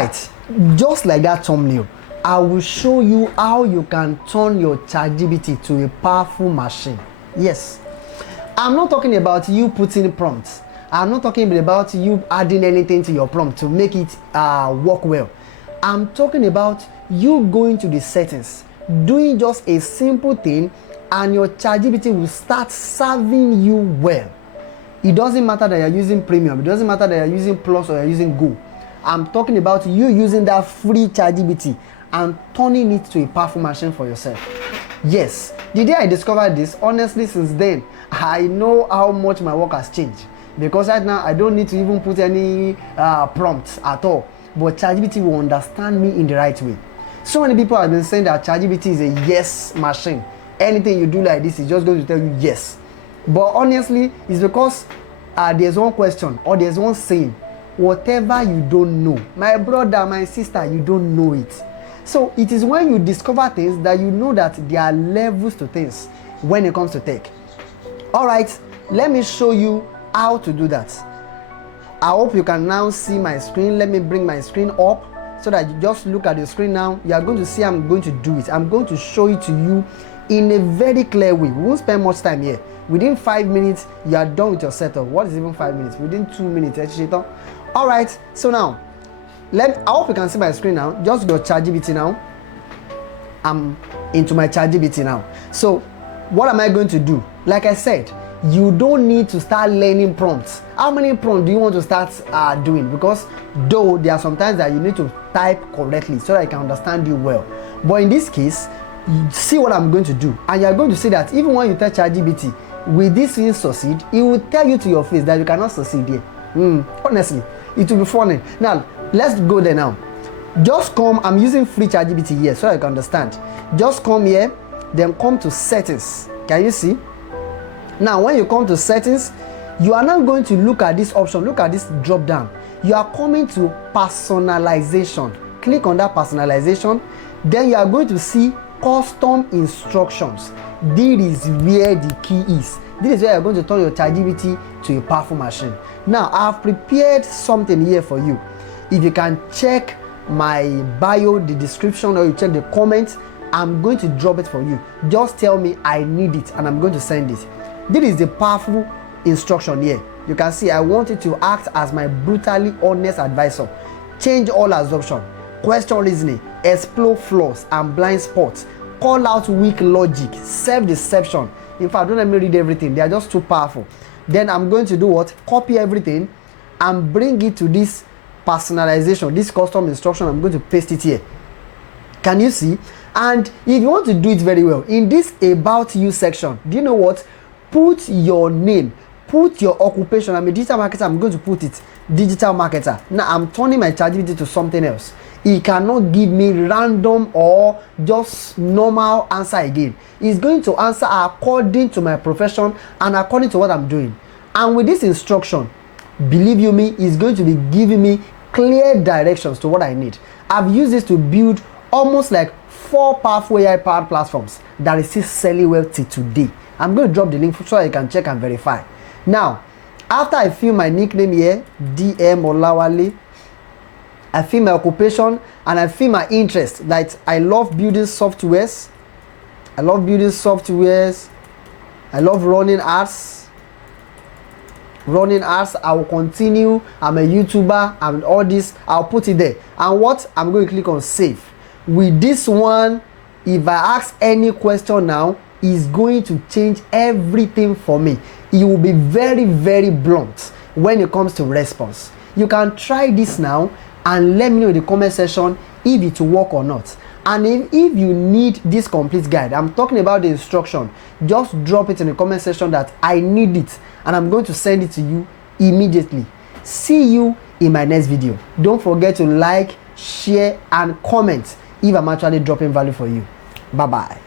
Right, just like that thumbnail, I will show you how you can turn your ChatGPT to a powerful machine. Yes, I'm not talking about you putting prompts. I'm not talking about you adding anything to your prompt to make it work well. I'm talking about you going to the settings, doing just a simple thing, and your ChatGPT will start serving you well. It doesn't matter that you're using premium, it doesn't matter that you're using plus or you're using go. I'm talking about you using that free ChatGPT and turning it to a powerful machine for yourself. Yes, the day I discovered this, honestly, since then, I know how much my work has changed. Because right now, I don't need to even put any prompts at all. But ChatGPT will understand me in the right way. So many people have been saying that ChatGPT is a yes machine. Anything you do like this, it's just going to tell you yes. But honestly, it's because there's one question or there's one saying, whatever you don't know, my brother, my sister, you don't know it. So it is when you discover things that you know that there are levels to things when it comes to tech. All right, let me show you how to do that. I hope you can now see my screen. Let me bring my screen up so that you just look at the screen now. You are going to see I'm going to do it. I'm going to show it to you in a very clear way. We won't spend much time here. Within 5 minutes, you are done with your setup. What is even 5 minutes? Within 2 minutes. All right, so now, I hope you can see my screen now. Just go ChatGPT now. I'm into my ChatGPT now. So what am I going to do? Like I said, you don't need to start learning prompts. How many prompts do you want to start doing? Because though there are sometimes that you need to type correctly so that I can understand you well. But in this case, you see what I'm going to do. And you're going to see that even when you tell ChatGPT, will this thing succeed? It will tell you to your face that you cannot succeed here. Honestly, it will be funny. Now, let's go there now. Just come, I'm using free ChatGPT here so I can understand. Just come here, then come to settings. Can you see? Now, when you come to settings, you are now going to look at this option. Look at this drop down. You are coming to personalization. Click on that personalization. Then you are going to see custom instructions. This is where the key is. This is where you're going to turn your ChatGPT to a powerful machine. Now, I've prepared something here for you. If you can check my bio, the description, or you check the comments, I'm going to drop it for you. Just tell me I need it and I'm going to send it. This is the powerful instruction here. You can see I want it to act as my brutally honest advisor. Change all assumption, question reasoning, explore flaws and blind spots, call out weak logic, self-deception. In fact, don't let me read everything. They are just too powerful. Then I'm going to do what? Copy everything and bring it to this personalization, this custom instruction. I'm going to paste it here. Can you see? And if you want to do it very well, in this about you section, do you know what? Put your name, put your occupation. I'm a digital marketer. I'm going to put it digital marketer. Now I'm turning my ChatGPT to something else. It cannot give me random or just normal answer again. It's going to answer according to my profession and according to what I'm doing. And with this instruction, believe you me, it's going to be giving me clear directions to what I need. I've used this to build almost like 4 powerful AI-powered platforms that is still selling well till today. I'm going to drop the link so you can check and verify. Now, after I fill my nickname here, DM Olawale, I fill my occupation and I fill my interest. Like I love building softwares. I love running ads. I will continue. I'm a YouTuber and all this. I'll put it there. And what? I'm going to click on save. With this one, if I ask any question now, is going to change everything for me. It will be very, very blunt when it comes to response. You can try this now and let me know in the comment section if it will work or not. And if you need this complete guide, I'm talking about the instruction, just drop it in the comment section that I need it and I'm going to send it to you immediately. See you in my next video. Don't forget to like, share and comment if I'm actually dropping value for you. Bye bye.